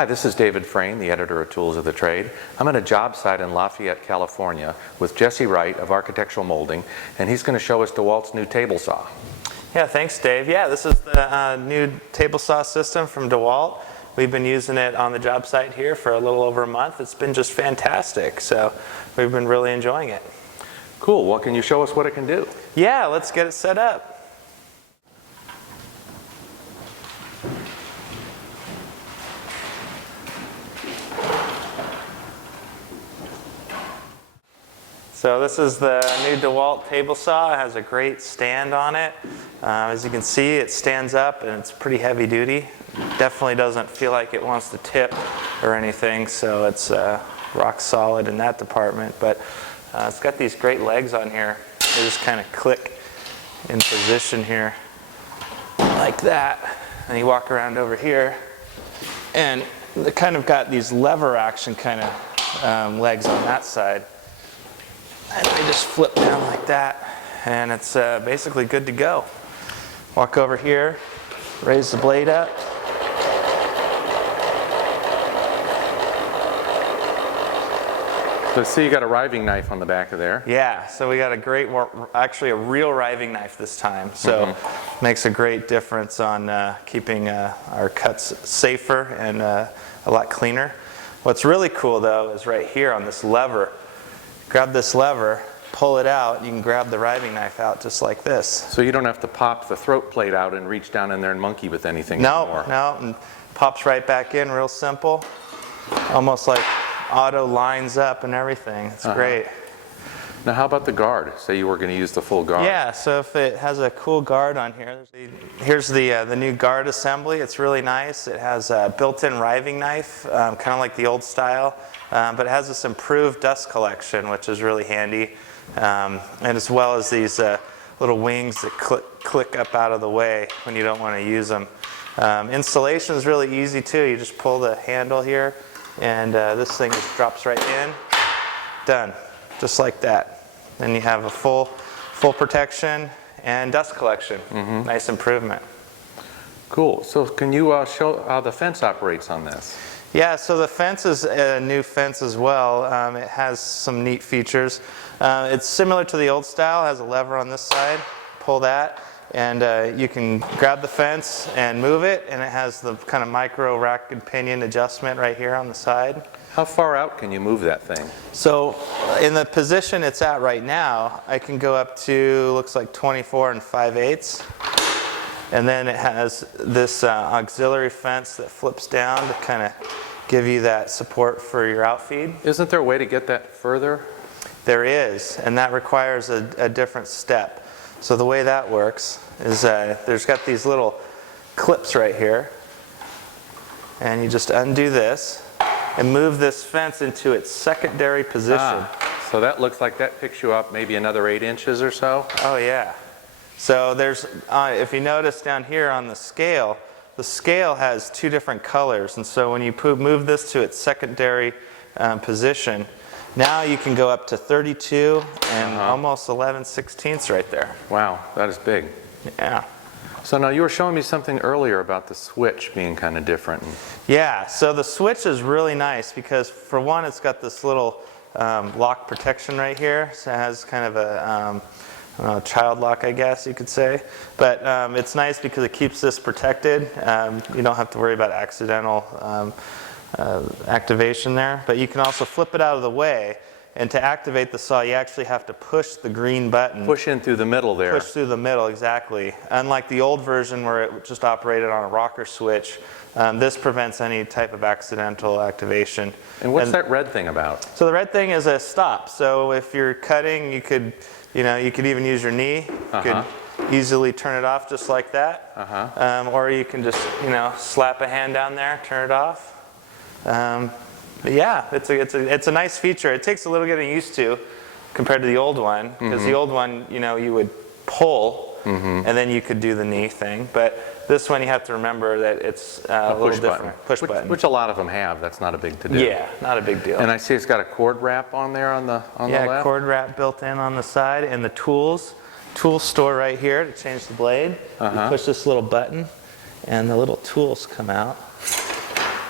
Hi, this is David Frayne, the editor of Tools of the Trade. I'm at a job site in Lafayette, California with Jesse Wright of Architectural Molding, and he's going to show us DeWalt's new table saw. Yeah, thanks Dave. Yeah, this is the new table saw system from DeWalt. We've been using it on the job site here for a little over a month. It's been just fantastic, so we've been really enjoying it. Cool. Well, can you show us what it can do? Yeah, let's get it set up. So this is the new DeWalt table saw. It has a great stand on it. As you can see, it stands up and it's pretty heavy duty. Definitely doesn't feel like it wants to tip or anything, so it's rock solid in that department. But it's got these great legs on here. They just kind of click in position here like that. And you walk around over here and they kind of got these lever action kind of legs on that side. And they just flip down like that, and it's basically good to go. Walk over here, raise the blade up. So see, you got a riving knife on the back of there. Yeah, so we got a great, actually a real riving knife this time. So makes a great difference on keeping our cuts safer and a lot cleaner. What's really cool though is right here on this lever. Grab this lever, pull it out, you can grab the riving knife out just like this. So you don't have to pop the throat plate out and reach down in there and monkey with anything anymore. No, and pops right back in, real simple. Almost like auto lines up and everything. It's great. Now how about the guard? Say you were going to use the full guard. Yeah, so if it has a cool guard on here, here's the new guard assembly. It's really nice. It has a built-in riving knife, kind of like the old style, but it has this improved dust collection, which is really handy, and as well as these little wings that click up out of the way when you don't want to use them. Installation is really easy too. You just pull the handle here, and this thing just drops right in. Done. Just like that. Then you have a full protection and dust collection. Nice improvement. Cool. So can you show how the fence operates on this? Yeah, so the fence is a new fence as well. It has some neat features. It's similar to the old style. It has a lever on this side. Pull that, and you can grab the fence and move it, and it has the kind of micro rack and pinion adjustment right here on the side. How far out can you move that thing? So in the position it's at right now, I can go up to, looks like 24 5/8. And then it has this auxiliary fence that flips down to kind of give you that support for your outfeed. Isn't there a way to get that further? There is, and that requires a different step. So the way that works is there's got these little clips right here, and you just undo this and move this fence into its secondary position. So that looks like that picks you up maybe another 8 inches or so? Oh yeah. So there's, if you notice down here on the scale has 2 different colors, and so when you move this to its secondary position, now you can go up to 32 and almost 11/16 right there. Wow, that is big. Yeah. So now you were showing me something earlier about the switch being kind of different. Yeah, so the switch is really nice because for one it's got this little lock protection right here. So it has kind of a child lock, I guess you could say. But it's nice because it keeps this protected. You don't have to worry about accidental activation there. But you can also flip it out of the way. And to activate the saw, you actually have to push the green button. Push in through the middle there. Push through the middle, exactly. Unlike the old version where it just operated on a rocker switch, this prevents any type of accidental activation. And what's that red thing about? So the red thing is a stop. So if you're cutting, you could even use your knee. You could easily turn it off just like that. Or you can just, slap a hand down there, turn it off. But yeah, it's a nice feature. It takes a little getting used to compared to the old one, because the old one, you would pull and then you could do the knee thing. But this one you have to remember that it's a little different. Push button. Which a lot of them have. That's not a big to do. Yeah, not a big deal. And I see it's got a cord wrap on there on the left. Yeah, cord wrap built in on the side, and the tool store right here to change the blade. You push this little button and the little tools come out.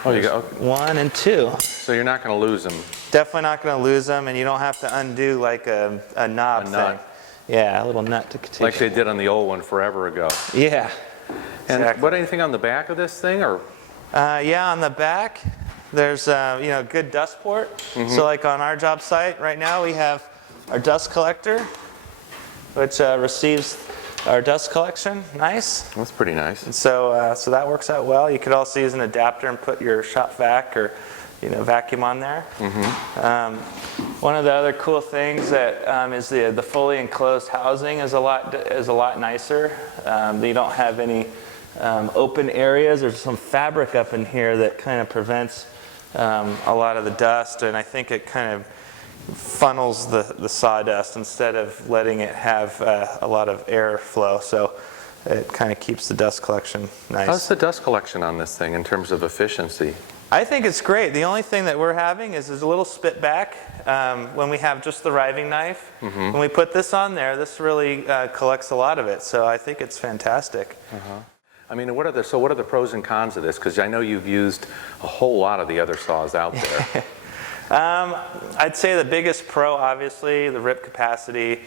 Oh, you go. 1 and 2. So you're not going to lose them. Definitely not going to lose them, and you don't have to undo like a knob thing. nut. Yeah, a little nut to take. Like they did on the old one forever ago. Yeah. And Exactly. what, anything on the back of this thing, or? Yeah, on the back, there's good dust port. So like on our job site right now, we have our dust collector, which receives our dust collection. Nice. That's pretty nice. And so that works out well. You could also use an adapter and put your shop vac or vacuum on there. One of the other cool things that is the fully enclosed housing is a lot nicer. You don't have any open areas. There's some fabric up in here that kind of prevents a lot of the dust, and I think it kind of funnels the sawdust instead of letting it have a lot of air flow. So it kind of keeps the dust collection nice. How's the dust collection on this thing in terms of efficiency? I think it's great. The only thing that we're having is a little spit back when we have just the riving knife. When we put this on there, this really collects a lot of it. So I think it's fantastic. I mean, what are the pros and cons of this? Because I know you've used a whole lot of the other saws out there. I'd say the biggest pro, obviously, the rip capacity.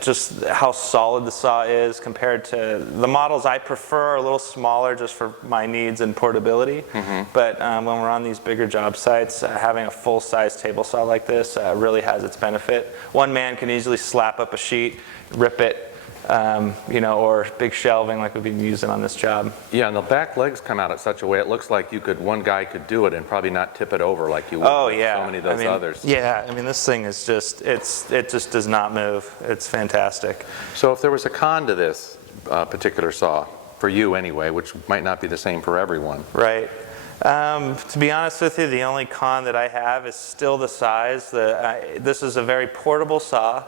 Just how solid the saw is compared to the models I prefer are a little smaller just for my needs and portability. But when we're on these bigger job sites, having a full-size table saw like this really has its benefit. One man can easily slap up a sheet, rip it, or big shelving like we've been using on this job. Yeah, and the back legs come out in such a way it looks like one guy could do it and probably not tip it over like you would with so many of those others. Yeah, I mean this thing is it just does not move. It's fantastic. So if there was a con to this particular saw, for you anyway, which might not be the same for everyone. Right. To be honest with you, the only con that I have is still the size. This is a very portable saw,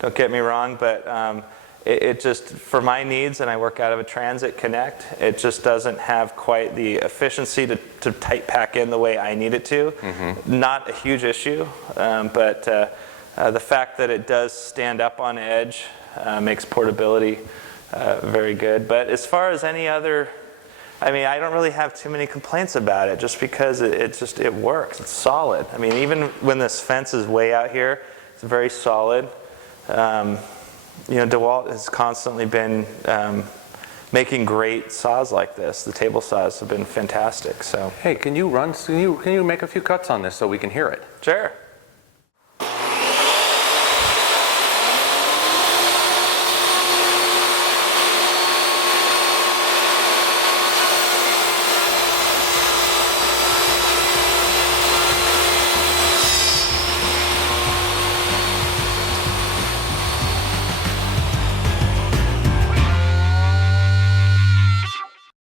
don't get me wrong, but it just, for my needs, and I work out of a Transit Connect, it just doesn't have quite the efficiency to tight pack in the way I need it to. Not a huge issue, but the fact that it does stand up on edge makes portability very good. But as far as any other, I mean, I don't really have too many complaints about it just because it works. It's solid. I mean, even when this fence is way out here, it's very solid. DeWalt has constantly been making great saws like this. The table saws have been fantastic. So hey, can you make a few cuts on this so we can hear it? sure.